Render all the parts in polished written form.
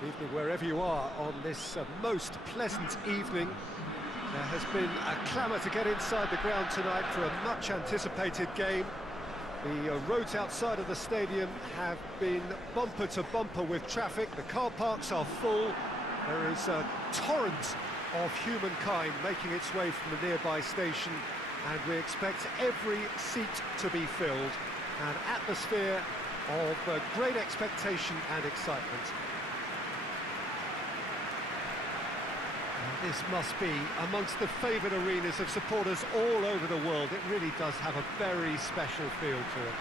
Good evening wherever you are on this most pleasant evening. There has been a clamour to get inside the ground tonight for a much-anticipated game. The roads outside of the stadium have been bumper to bumper with traffic. The car parks are full. There is a torrent of humankind making its way from the nearby station, and we expect every seat to be filled. An atmosphere of great expectation and excitement. This must be amongst the favoured arenas of supporters all over the world. It really does have a very special feel to it.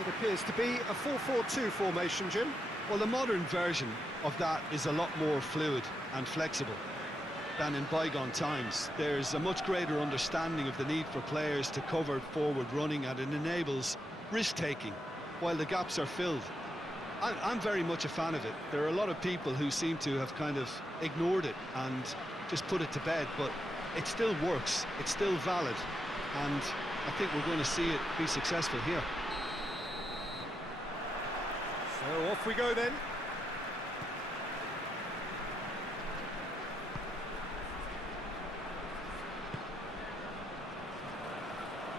It appears to be a 4-4-2 formation, Jim. Well, the modern version of that is a lot more fluid and flexible than in bygone times. There's a much greater understanding of the need for players to cover forward running, and it enables risk-taking while the gaps are filled. I'm very much a fan of it. There are a lot of people who seem to have kind of ignored it and just put it to bed, but it still works, it's still valid, and I think we're going to see it be successful here. So off we go then.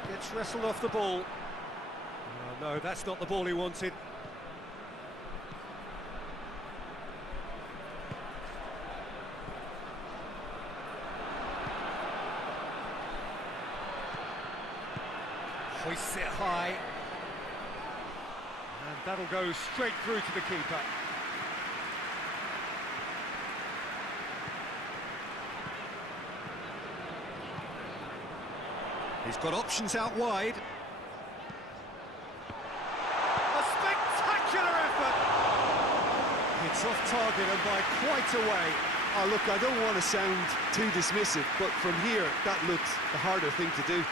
Gets wrestled off the ball. Oh, no, that's not the ball he wanted. Hoists it high, and that'll go straight through to the keeper. He's got options out wide. A spectacular effort! It's off target and by quite a way. Oh, look, I don't want to sound too dismissive, but from here, that looked the harder thing to do.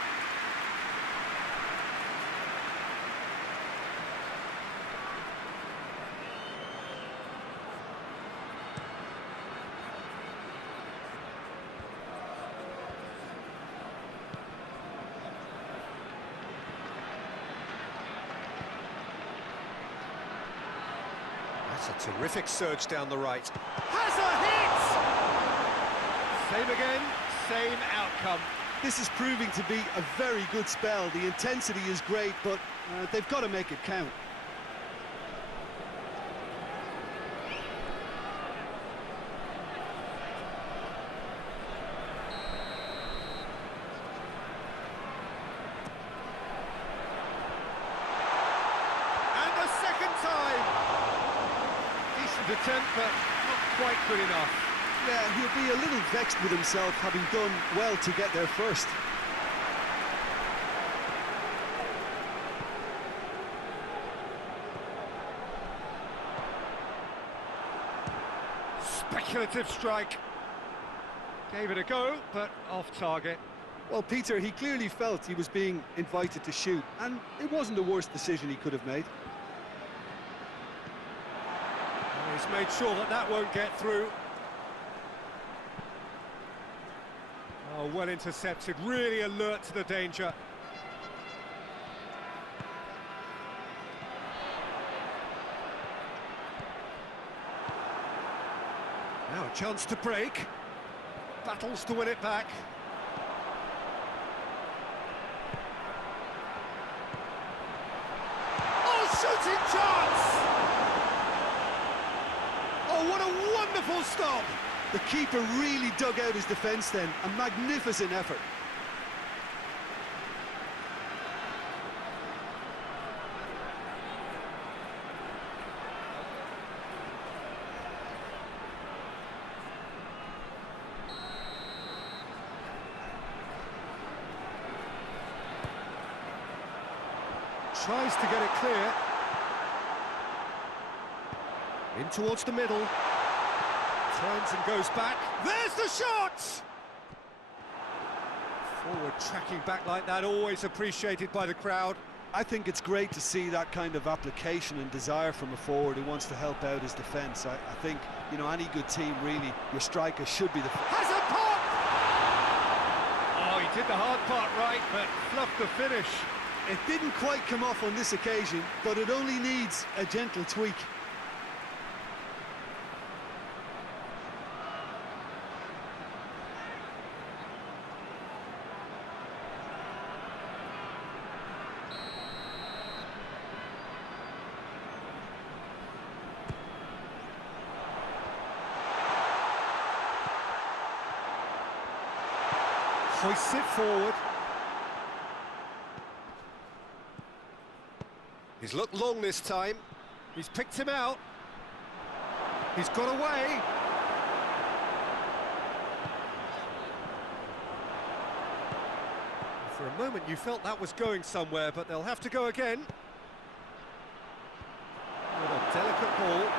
That's a terrific surge down the right. Has a hit! Same again, same outcome. This is proving to be a very good spell. The intensity is great, but they've got to make it count. Attempt, but not quite good enough. Yeah, he'll be a little vexed with himself, having done well to get there first. Speculative strike. Gave it a go, but off target. Well, Peter, he clearly felt he was being invited to shoot, and it wasn't the worst decision he could have made. He's made sure that that won't get through. Oh, well intercepted, really alert to the danger. Now a chance to break. Battles to win it back. Oh, shooting chance! Oh, what a wonderful stop! The keeper really dug out his defence then. A magnificent effort. Tries to get it clear. In towards the middle. Turns and goes back. There's the shot! Forward tracking back like that, always appreciated by the crowd. I think it's great to see that kind of application and desire from a forward who wants to help out his defence. I think, you know, any good team, really, your striker should be the... Has a pop! Oh, he did the hard part right, but fluffed the finish. It didn't quite come off on this occasion, but it only needs a gentle tweak. hoists it forward. He's looked long this time. He's picked him out. He's got away. For a moment you felt that was going somewhere, but they'll have to go again. What a delicate ball.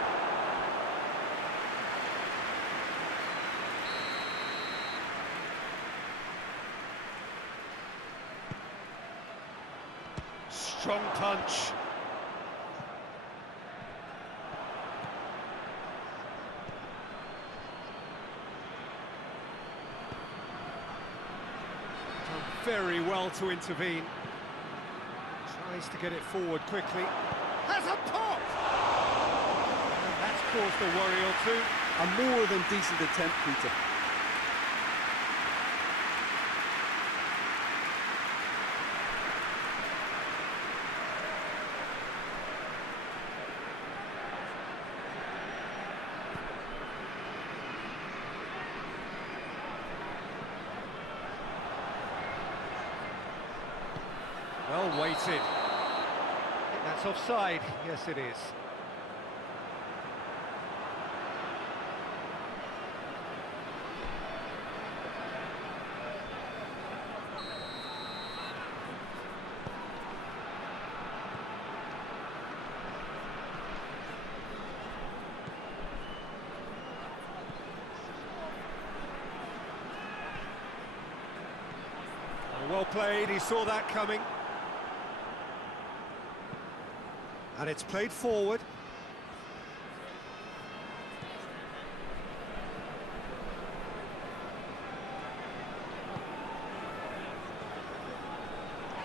Strong punch. Done very well to intervene. Tries to get it forward quickly. Has a pop! And that's caused a worry or two. A more than decent attempt, Peter. Well weighted. I think that's offside. Yes, it is. Well played, he saw that coming. And it's played forward.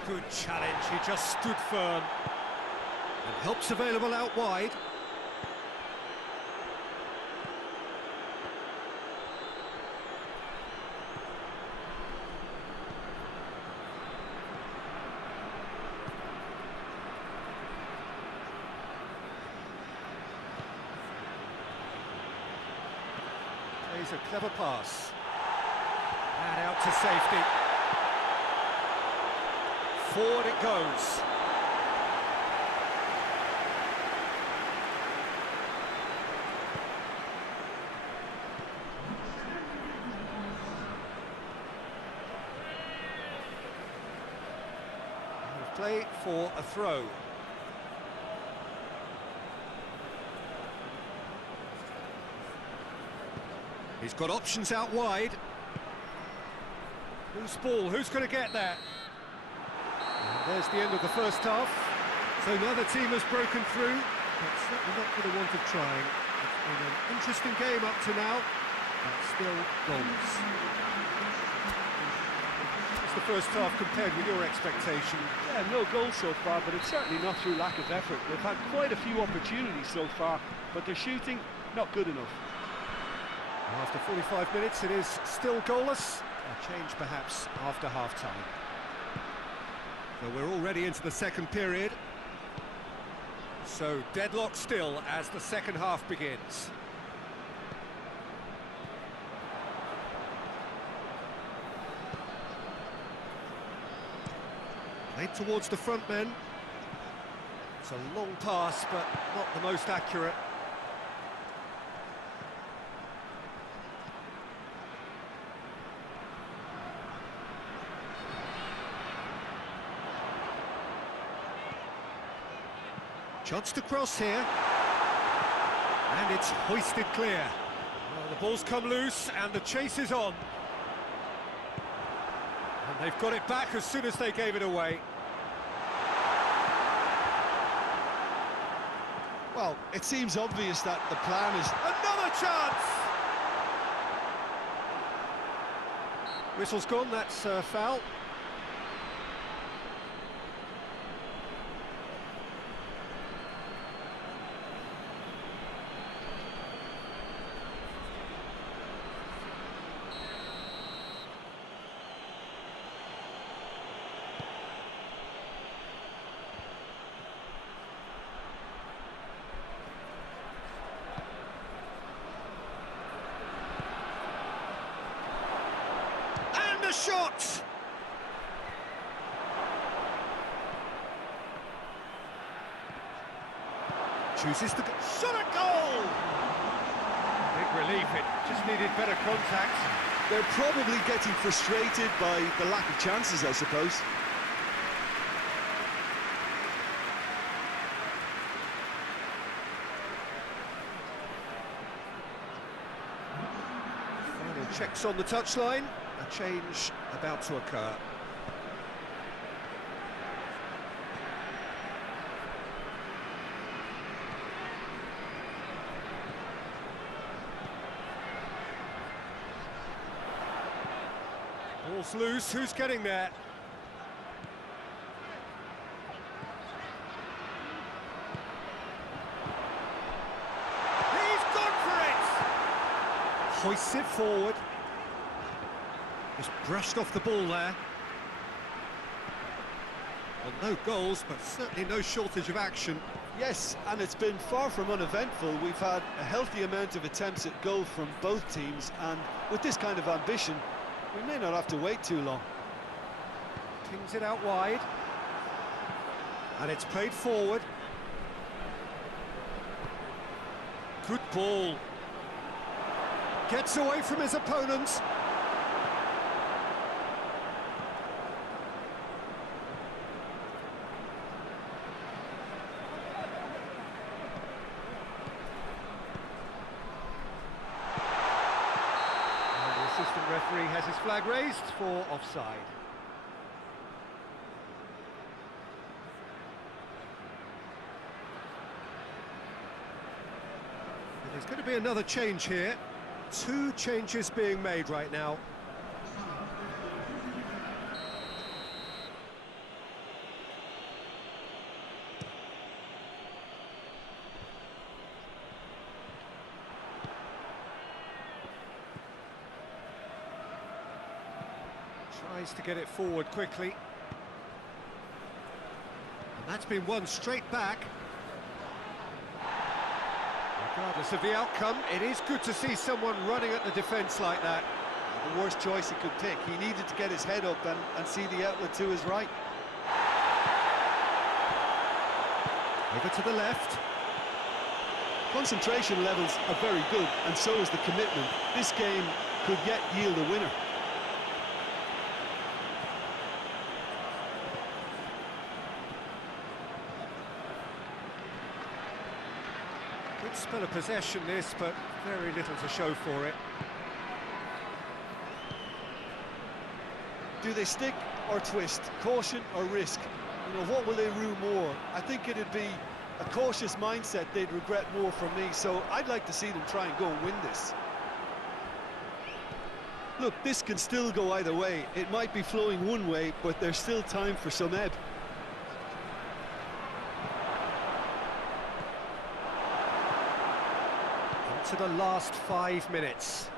Good challenge, he just stood firm. And help's available out wide. Plays a clever pass. And out to safety. Forward it goes. Play for a throw. He's got options out wide. Loose ball, who's going to get there? And there's the end of the first half. So neither team has broken through, but certainly not for the want of trying. It's been an interesting game up to now, but still goals. What's the first half compared with your expectation? Yeah, no goals so far, but it's certainly not through lack of effort. They've had quite a few opportunities so far, but their shooting, not good enough. After 45 minutes, it is still goalless. A change, perhaps, after half-time. So we're already into the second period. So deadlock still as the second half begins. Played towards the front men. It's a long pass, but not the most accurate. Chance to cross here, and it's hoisted clear. Well, the ball's come loose, and the chase is on. And they've got it back as soon as they gave it away. Well, it seems obvious that the plan is... Another chance! Whistle's gone, that's a foul. shot! Chooses to go. Shot a goal! Big relief, it just needed better contact. They're probably getting frustrated by the lack of chances, I suppose. Final checks on the touchline. A change about to occur. Ball's loose, who's getting there? He's gone for it! Hoists it forward. Just brushed off the ball there. Well, no goals, but certainly no shortage of action. Yes, and it's been far from uneventful. We've had a healthy amount of attempts at goal from both teams, and with this kind of ambition, we may not have to wait too long. Pings it out wide. And it's played forward. Good ball. Gets away from his opponents. Assistant referee has his flag raised for offside. And there's going to be another change here. 2 changes being made right now. Tries to get it forward quickly. And that's been won straight back. Regardless of the outcome, it is good to see someone running at the defence like that. The worst choice he could pick. He needed to get his head up and see the outlet to his right. Over to the left. Concentration levels are very good, and so is the commitment. This game could yet yield a winner. Good spell of possession this, but very little to show for it. Do they stick or twist? Caution or risk? You know, what will they rue more? I think it'd be a cautious mindset they'd regret more from me, so I'd like to see them try and go and win this. Look, this can still go either way. It might be flowing one way, but there's still time for some ebb. To the last 5 minutes.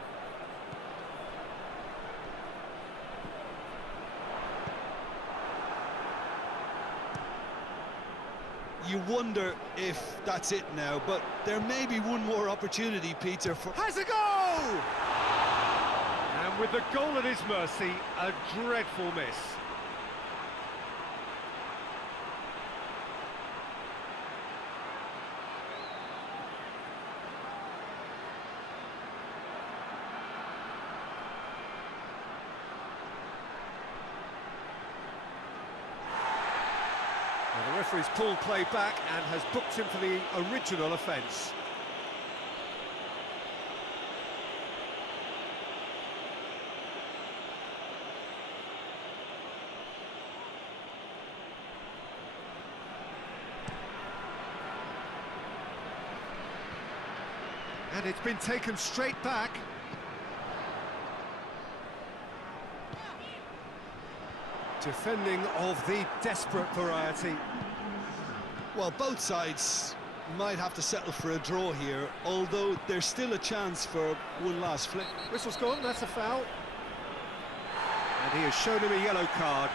You wonder if that's it now, but there may be one more opportunity, Peter, for... Has a goal! And with the goal at his mercy, a dreadful miss. Well, the referee's pulled play back and has booked him for the original offence. And it's been taken straight back. Defending of the desperate variety. Well, both sides might have to settle for a draw here, although there's still a chance for one last flick. Whistle's gone, that's a foul. And he has shown him a yellow card.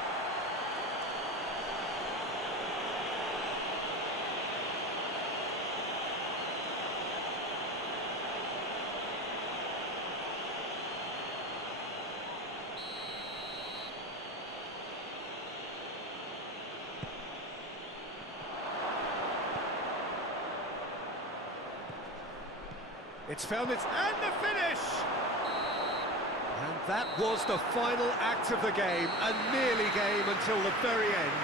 It's found its... and the finish! And that was the final act of the game, a nearly game until the very end.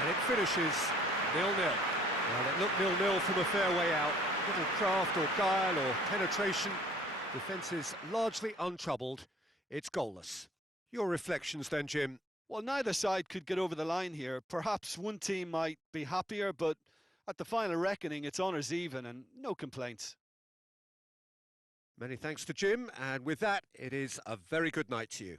And it finishes 0-0. Well, it looked 0-0 from a fair way out. Little craft or guile or penetration. Defence is largely untroubled. It's goalless. Your reflections then, Jim? Well, neither side could get over the line here. Perhaps one team might be happier, but at the final reckoning, it's honours even and no complaints. Many thanks to Jim, and with that, it is a very good night to you.